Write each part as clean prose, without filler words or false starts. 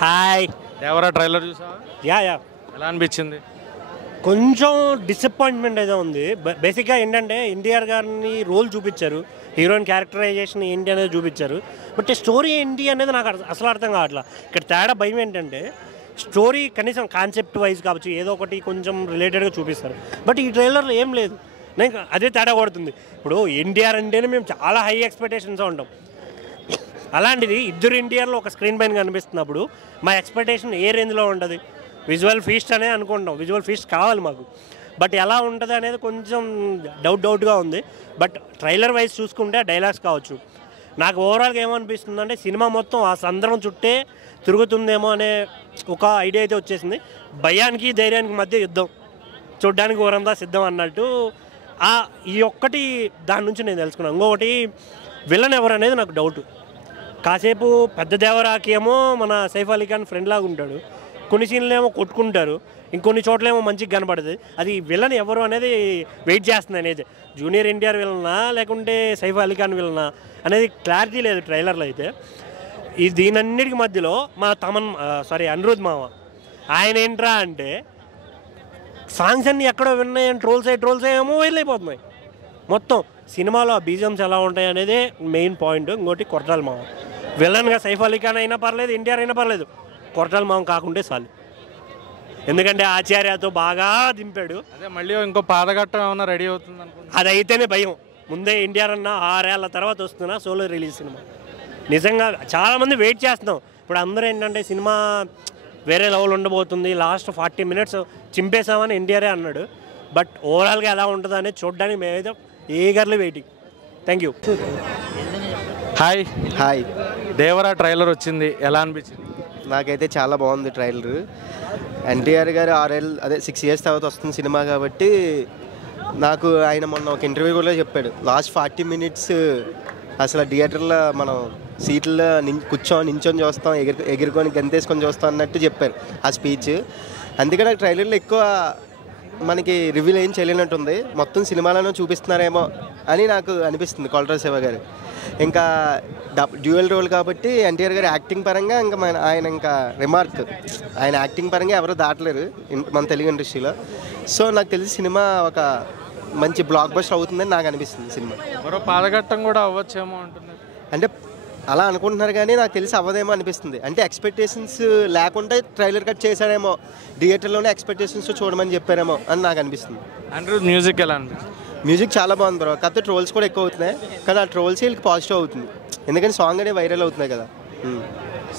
Hi Devara trailer చూసావా? Yeah ఎలా అనిపించింది? కొంచెం డిసప్పాయింట్మెంట్ అయితే ఉంది. బేసిక్గా ఏంటంటే ఎన్టీఆర్ గారిని రోల్ చూపించారు, హీరోయిన్ క్యారెక్టరైజేషన్ ఏంటి అనేది చూపించారు. బట్ స్టోరీ ఏంటి అనేది నాకు అసలు అర్థం కావట్లా. ఇక్కడ తేడా భయం ఏంటంటే స్టోరీ కనీసం కాన్సెప్ట్ వైజ్ కావచ్చు ఏదో ఒకటి కొంచెం రిలేటెడ్గా చూపిస్తారు. బట్ ఈ ట్రైలర్లో ఏం లేదు. నాకు అదే తేడా కొడుతుంది. ఇప్పుడు ఎన్టీఆర్ అంటేనే మేము చాలా హై ఎక్స్పెక్టేషన్స్ ఉంటాం. అలాంటిది ఇద్దరు ఎన్టీఆర్లో ఒక స్క్రీన్ పైన కనిపిస్తున్నప్పుడు మా ఎక్స్పెక్టేషన్ ఏ రేంజ్లో ఉంటుంది? విజువల్ ఫీస్ట్ అనే అనుకుంటాం, విజువల్ ఫీస్ట్ కావాలి మాకు. బట్ ఎలా ఉంటుంది అనేది కొంచెం డౌట్గా ఉంది. బట్ ట్రైలర్ వైజ్ చూసుకుంటే డైలాగ్స్ కావచ్చు, నాకు ఓవరాల్గా ఏమనిపిస్తుంది అంటే సినిమా మొత్తం ఆ సందర్భం చుట్టే తిరుగుతుందేమో అనే ఒక ఐడియా అయితే వచ్చేసింది. భయానికి ధైర్యానికి మధ్య యుద్ధం, చూడ్డానికి ఊరంతా సిద్ధం అన్నట్టు ఈ ఒక్కటి దాని నుంచి నేను తెలుసుకున్నాను. ఇంకొకటి విలన్ ఎవరు అనేది నాకు డౌట్. కాసేపు పెద్ద దేవరాకి ఏమో మన సైఫ్ అలీ ఖాన్ ఫ్రెండ్ లాగా ఉంటాడు, కొన్ని సీన్లు ఏమో కొట్టుకుంటారు, ఇంకొన్ని చోట్ల ఏమో మంచిగా కనపడుతుంది. అది విలన్ ఎవరు అనేది వెయిట్ చేస్తుంది అనేది. జూనియర్ ఎన్టీఆర్ విలనా లేకుంటే సైఫ్ అలీ ఖాన్ విలనా అనేది క్లారిటీ లేదు ట్రైలర్లో అయితే. దీనన్నిటికి మధ్యలో మా అనిరుద్ మామ ఆయన ఏంట్రా అంటే సాంగ్స్ అన్నీ ఎక్కడో విన్నాయని ట్రోల్స్ ఏమో వెళ్ళైపోతున్నాయి. మొత్తం సినిమాలో ఆ బీజిఎమ్స్ ఎలా ఉంటాయి అనేది మెయిన్ పాయింట్. ఇంకోటి కొరటాల మామ విలన్గా సైఫ్ అలీ ఖాన్ అయినా పర్లేదు, ఎన్టీఆర్ అయినా పర్లేదు, కొరటాల మామ కాకుంటే చాలు. ఎందుకంటే ఆచార్యతో బాగా దింపాడు. అదే మళ్ళీ ఇంకో పాదఘట్టం ఏమన్నా రెడీ అవుతుంది అనుకుంటా. అది అయితేనే భయం. ముందే ఎన్టీఆర్ అన్న 6 ఏళ్ల తర్వాత వస్తున్నా సోలో రిలీజ్ సినిమా. నిజంగా చాలామంది వెయిట్ చేస్తున్నాం. ఇప్పుడు అందరూ ఏంటంటే సినిమా వేరే లెవెల్ ఉండబోతుంది, లాస్ట్ 40 minutes చింపేసామని ఎన్టీఆరే అన్నాడు. బట్ ఓవరాల్గా ఎలా ఉంటుంది అనేది చూడడానికి మేమైతే eagerly waiting. Thank you. Hi Devara trailer వచ్చింది, ఎలా అనిపించింది? నాకైతే చాలా బాగుంది ట్రైలర్. ఎన్టీఆర్ గారు 6 years తర్వాత వస్తుంది సినిమా కాబట్టి నాకు ఆయన మొన్న ఒక ఇంటర్వ్యూ కూడా చెప్పాడు, లాస్ట్ 40 minutes అసలు థియేటర్లో మనం సీట్లలో నించొని చూస్తాం, ఎగురుకొని గంతేసుకొని చూస్తాం అన్నట్టు చెప్పారు ఆ స్పీచ్. అందుకే నాకు ట్రైలర్లో ఎక్కువ మనకి రివ్యూలు ఏం చేయలేనట్టుంది, మొత్తం సినిమాలను చూపిస్తున్నారేమో అని నాకు అనిపిస్తుంది. కొరటాల శివ గారు ఇంకా డ్యూయల్ రోల్ కాబట్టి ఎన్టీఆర్ గారు యాక్టింగ్ పరంగా ఇంకా ఆయన ఇంకా రిమార్క్, ఆయన యాక్టింగ్ పరంగా ఎవరు దాటలేరు మన తెలుగు ఇండస్ట్రీలో. సో నాకు తెలిసి సినిమా ఒక మంచి బ్లాక్ బస్టర్ అవుతుందని నాకు అనిపిస్తుంది. సినిమా మరో పాదఘట్టం కూడా అవ్వచ్చేమో అంటున్నారు. అంటే అలా అనుకుంటున్నారు కానీ నాకు తెలిసి అవ్వదేమో అనిపిస్తుంది. అంటే ఎక్స్పెక్టేషన్స్ లేకుండా ట్రైలర్ కట్ చేశారేమో, థియేటర్లోనే ఎక్స్పెక్టేషన్స్ చూడమని చెప్పారేమో అని నాకు అనిపిస్తుంది. అనిరుద్ మ్యూజిక్ ఎలా అనిపిస్తుంది? మ్యూజిక్ చాలా బాగుంది బ్రో. కాకపోతే ట్రోల్స్ కూడా ఎక్కువ అవుతున్నాయి, కానీ ఆ ట్రోల్స్ వీళ్ళకి పాజిటివ్ అవుతుంది, ఎందుకంటే సాంగ్ అనేది వైరల్ అవుతున్నాయి కదా.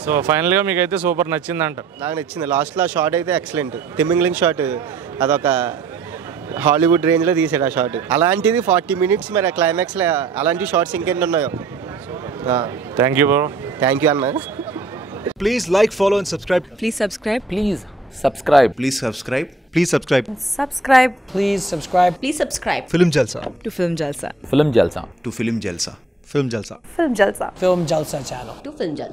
సో ఫైనల్గా మీకు అయితే సూపర్ నచ్చింది అంట? నాకు నచ్చింది. లాస్ట్లో ఆ షార్ట్ అయితే ఎక్సలెంట్, తిమ్మింగ్లింగ్ షాట్, అదొక హాలీవుడ్ రేంజ్లో తీసాడు ఆ షార్ట్. అలాంటిది 40 minutes మరి ఆ క్లైమాక్స్లో అలాంటి షార్ట్స్ ఇంకెన్ని ఉన్నాయో. Thank you bro. Thank you అన్న. Please like, follow and subscribe. Please subscribe. Please subscribe. Please subscribe. Please subscribe. Subscribe Please subscribe. Please subscribe Film Jalsa. to Film Jalsa. Film Jalsa. To Film Jalsa. Film Jalsa. Film Jalsa. Film Jalsa channel. To Film Jalsa.